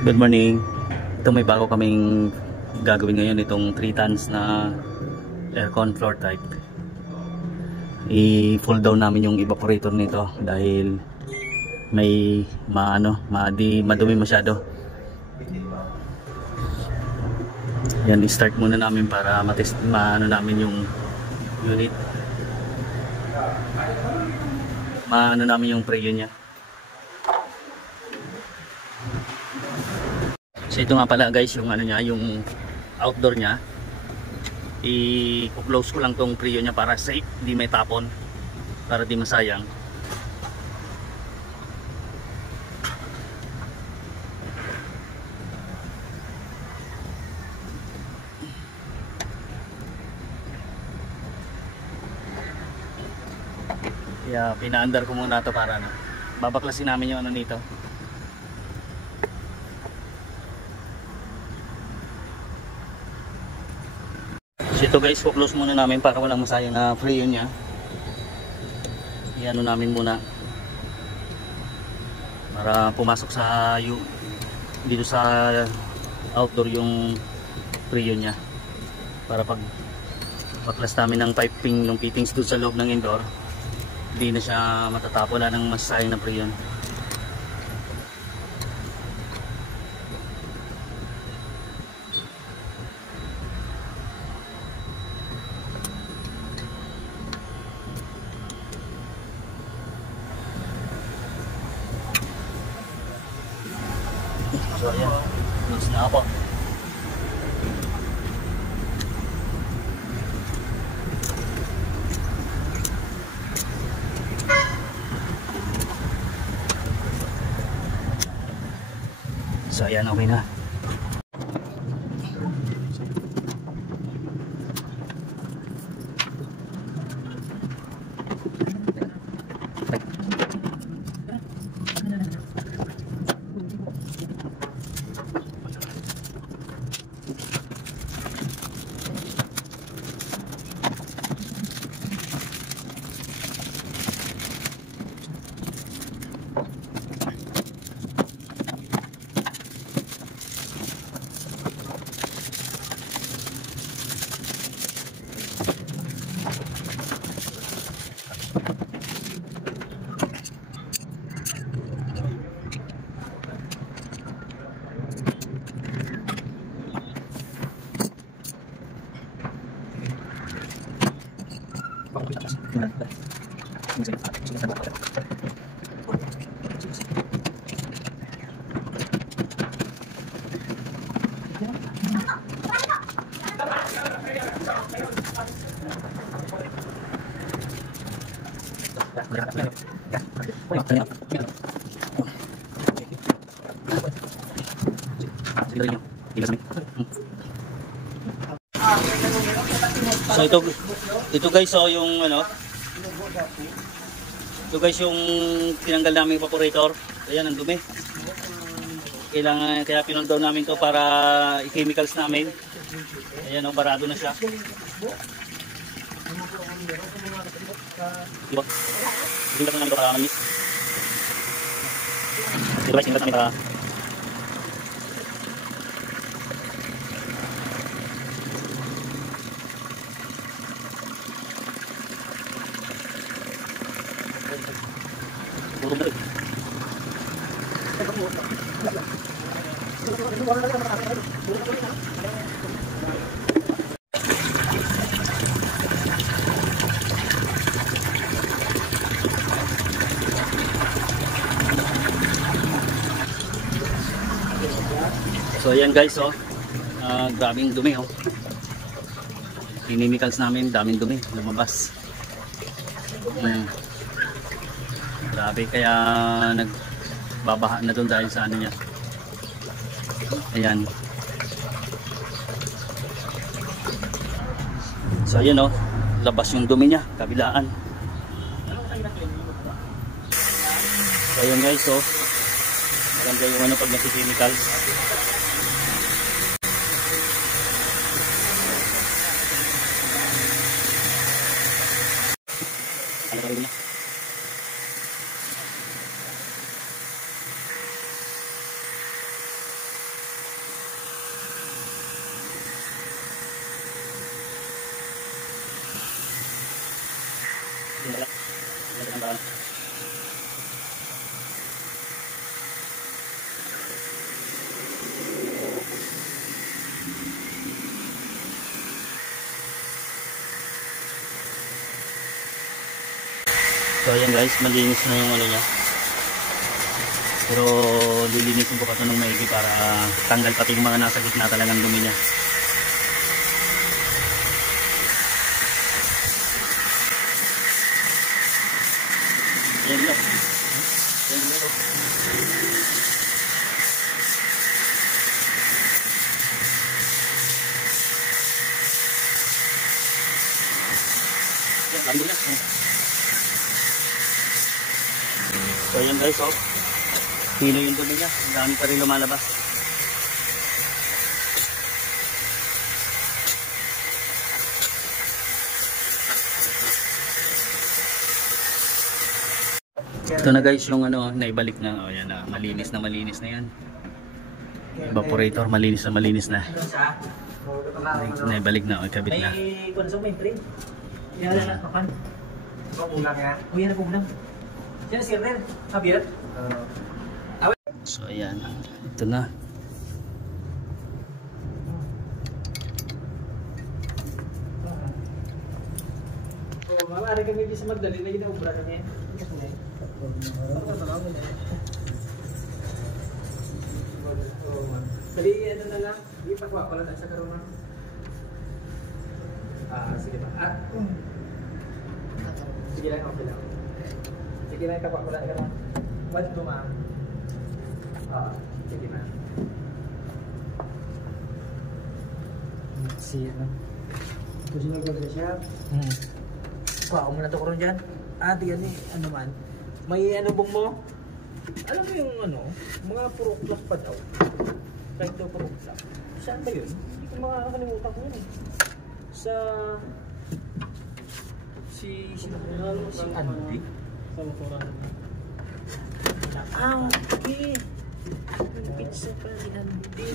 Good morning. Ito may bago kaming gagawin ngayon, itong 3 tons na aircon floor type. I-full down namin yung evaporator nito dahil may madumi masyado. Yan, i-start muna namin para matest namin yung unit. Namin yung pressure niya. So ito nga pala guys, yung yung outdoor niya. I-close ko lang tong preo niya para safe, di may tapon, para di masayang. Kaya pinaandar ko muna to para babaklasin namin yung nito. So ito guys, close muna namin para walang masayang na preo niya. I-ano namin muna para pumasok sa dito sa outdoor yung preo niya, para pag baklas namin ng piping ng fittings doon sa loob ng indoor, hindi na siya matatapon na ng masayang na preo. So ayan, close na ako. So ayan, okay na. So ito guys, so yung ito guys yung tinanggal namin evaporator. Ayan, ang dumi. Kaya pinundaw namin to para i-chemicals namin. Ayan, barado na siya. Diba? Tingnan namin ito para manis. Ito guys, tingnan namin para so ayan guys, grabing dumi Chemicals namin, daming dumi lumabas. Grabe, kaya nagbabaha na doon dahil sa niya. Ayan. So ayan labas yung dumi niya, kabilaan. So ayan guys, maganda yung pag nasi-chemicals. So ayan guys, malinis na yung ano niya. Pero lilinisin ko pa ito ng maigi para tanggal pati yung mga nasa gitna talagang dumi niya. Ayan lang. Ayan lang. Ayan lang. So ayan guys, oh. Hilo yung dumi niya. Ang dami pa rin lumalabas. Ito na guys yung ano, naibalik na. Oh, yan na. Malinis na yan. Evaporator, malinis na. Naibalik na. Oh, kabit na. May konsum, may frame. Yan na, kapan. Ito kulang ya? O yan, kulang. Yan, sirner. Javier. So ayan, ito na. Maaari kami bisa magdali na ginaubra kami. Dali, ano na lang. Ipagwa ko lang sa karoon. Sige ba? Sige lang, okay lang. Sige lang, ipagwa ko lang sa karoon. What to ma'am? Sige na. Siya na. Kasi nagkagda siya. Wow, muna to ko rin dyan. Diyan eh, ano man. May ano bang mo? Alam mo yung ano, mga puro class pa daw. Kahit daw puro class. Saan ba yun? Hindi ko makakalimutan ko yun eh. Sa... Si Andy. Sa motoran. Okay. Pizza pa ni Andy.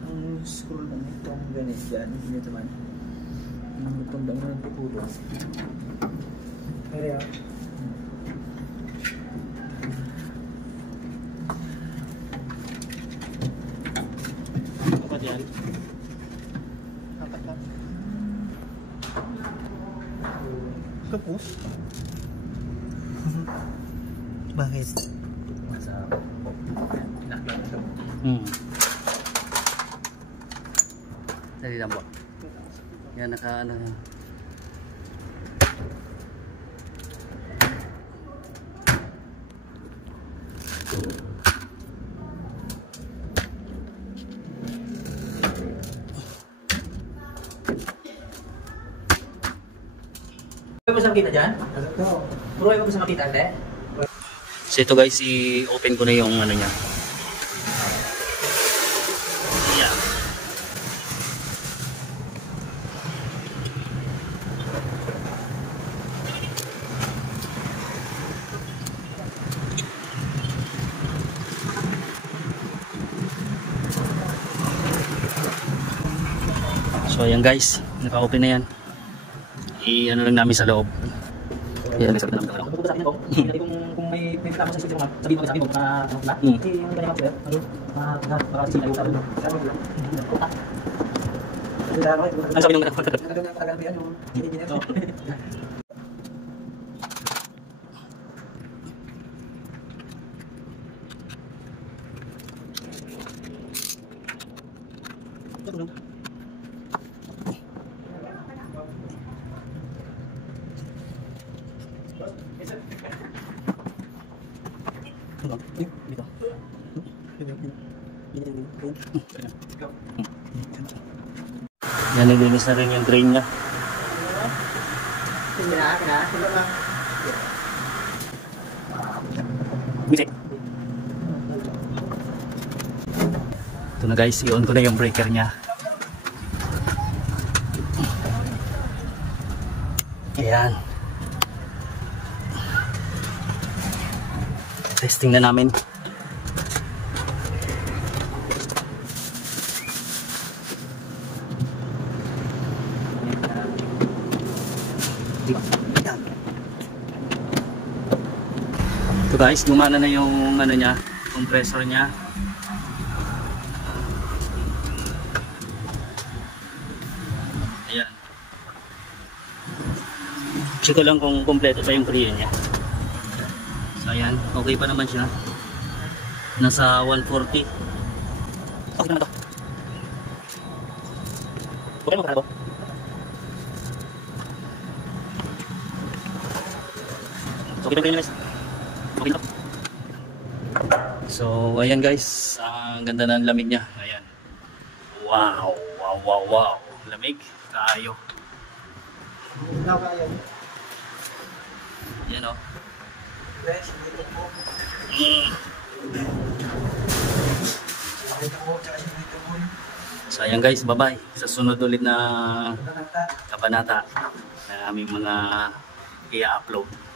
Ang scroll na itong ganit dyan, hindi naman. Ang tundang na ng pupulo. Kaya yan. Tapos? Bakit? Masarap. Dali lang po. Yan ano. Puro mo sa makita dyan? Puro mo sa makita, ate? So ito guys, i-open ko na yung ano niya. Yeah. So ayan guys, naka-open na yan. I-ano lang namin sa loob. Yan, nagsabi namin sa loob. Kung may reklamo sa isip mo, sabihin mo sa akin mo, ano ba? Yung ganyan ako sila, baka sila yung sabi mo. Ang sabi nung yan, nilinis na rin yung drain niya. Ito na guys, i-on ko na yung breaker niya. Ayan. Testing na namin. Diba? Yan. Ito guys, gumana na yung ano niya, compressor niya. Ayan. Check ko lang kung kompleto pa yung priyo niya. So ayan, okay pa naman siya. Nasa 140. Okay naman to. Okay naman to. Okay na kayo guys. Okay na. So ayan guys, ang ganda ng lamig niya. Ayan. Wow, wow, wow, wow. Lamig tayo. Yan o. So ayan guys, bye-bye. Sa sunod ulit na kabanata na aming mga i-upload.